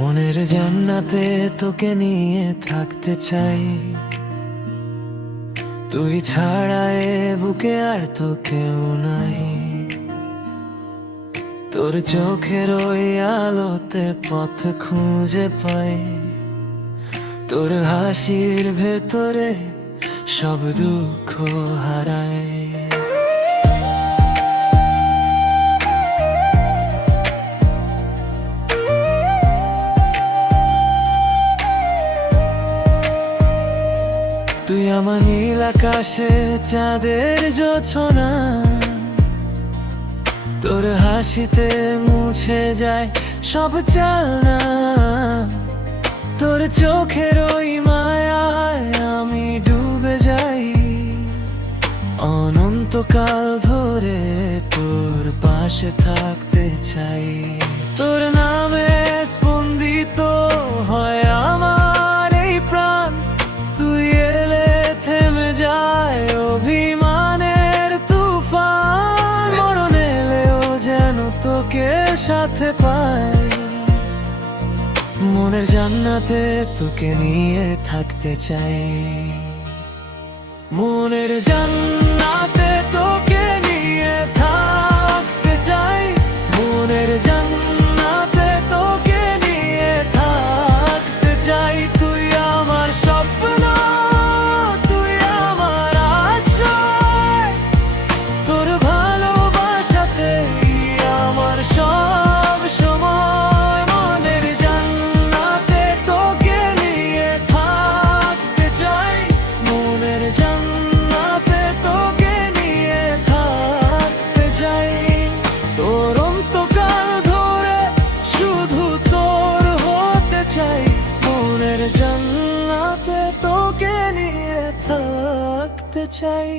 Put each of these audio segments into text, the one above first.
মনের জান্নাতে তোকে নিয়ে থাকতে চাই, তুই ছাড়া এ বুকে আর তো কেউ নাই। তোর চোখের ওই আলোতে পথ খুঁজে পাই, তোর হাসির ভেতরে সব দুঃখ হারায়। তুই আমার নীল আকাশে চাঁদের জোছনা, তোর হাসিতে মুছে যায় সব চালনা। তোর চোখের ওই মায়ায় আমি ডুবে যাই, অনন্তকাল ধরে তোর পাশে থাকতে চাই। তোর নামে স্পন্দিত হয় আমার এই প্রাণ, তুই এলে থেমে যায় অভিমানের তুফান। মরণ এলেও যেন তোকে সাথে পাই, মনের জান্নাতে তোকে নিয়ে থাকতে চাই। মনের জান্নাতে তোকে নিয়ে থাকতে চাই, মনের জান্নাতে তোকে নিয়ে থাকতে চাই। তুই আমার স্বপ্ন, তুই আমার আশ্রয়, তোর ভালোবাসাতে আমার সব সময়। মনের জান্নাতে তোকে নিয়ে থাকতে চাই, মনের জান্নাতে তোকে নিয়ে থাকতে চাই। তোর অন্তকাল ধরে শুধু তোর হতে চাই, মনের জান্নাতে তোকে নিয়ে থাকতে চাই।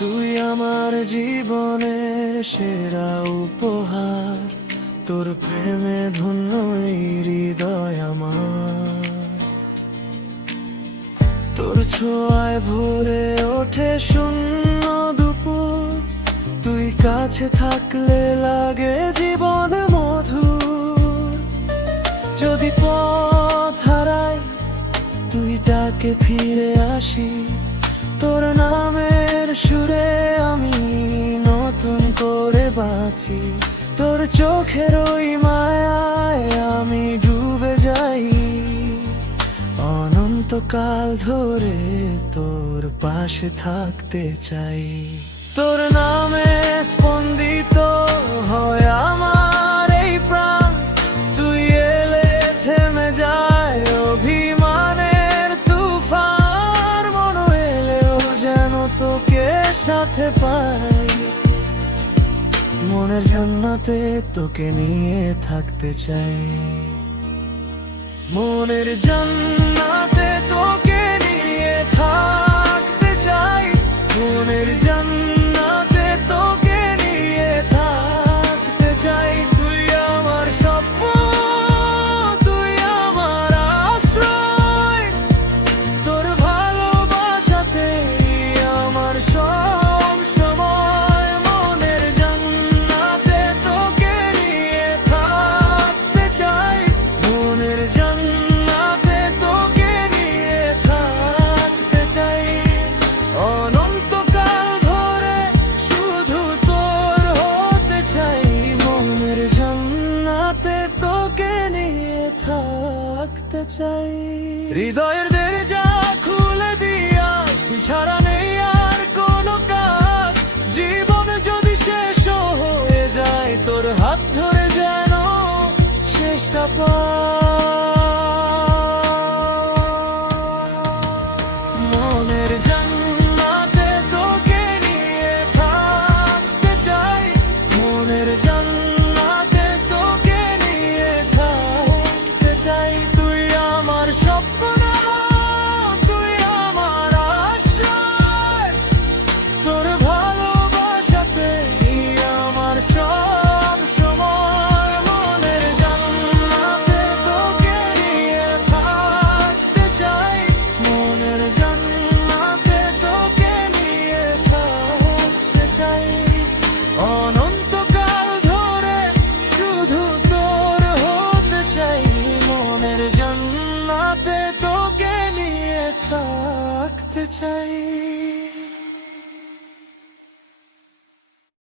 তুই আমার জীবনের সেরা উপহার, তোর প্রেমে ধন্য এই হৃদয় আমার। তোর ছোঁয়ায় ভরে ওঠে শূন্য দুপুর, তুই কাছে থাকলে লাগে জীবন মধুর। যদি পথ হারাই তুই ডাকে ফিরে আসি, তোর নামের সুরে আমি নতুন করে বাঁচি। তোর চোখের ওই মায়ায় আমি ডুবে যাই, অনন্তকাল ধরে তোর পাশে থাকতে চাই। তোর নামে স্পন্দিত হয় আমার এই প্রাণ, তুই এলে থেমে যায় অভিমানের তুফান। মন এলেও যেন তোকে সাথে পাই, মনের জান্নাতে তোকে নিয়ে থাকতে চাই। মনের জান্নাতে তোকে নিয়ে থাকতে চাই, মনের জান্নাতে তোকে নিয়ে থাকতে চাই। তুই আমার স্বপ্ন, তুই আমার আশ্রয়, তোর ভালোবাসাতে আমার সব সময়। মনের জান্নাতে তোকে নিয়ে থাকতে চাই, মনের জান্নাতে তোকে নিয়ে থাকতে চাই। অনন্তকাল ধরে শুধু তোর হতে চাই, মনের জান্নাতে তোকে নিয়ে থাকতে চাই।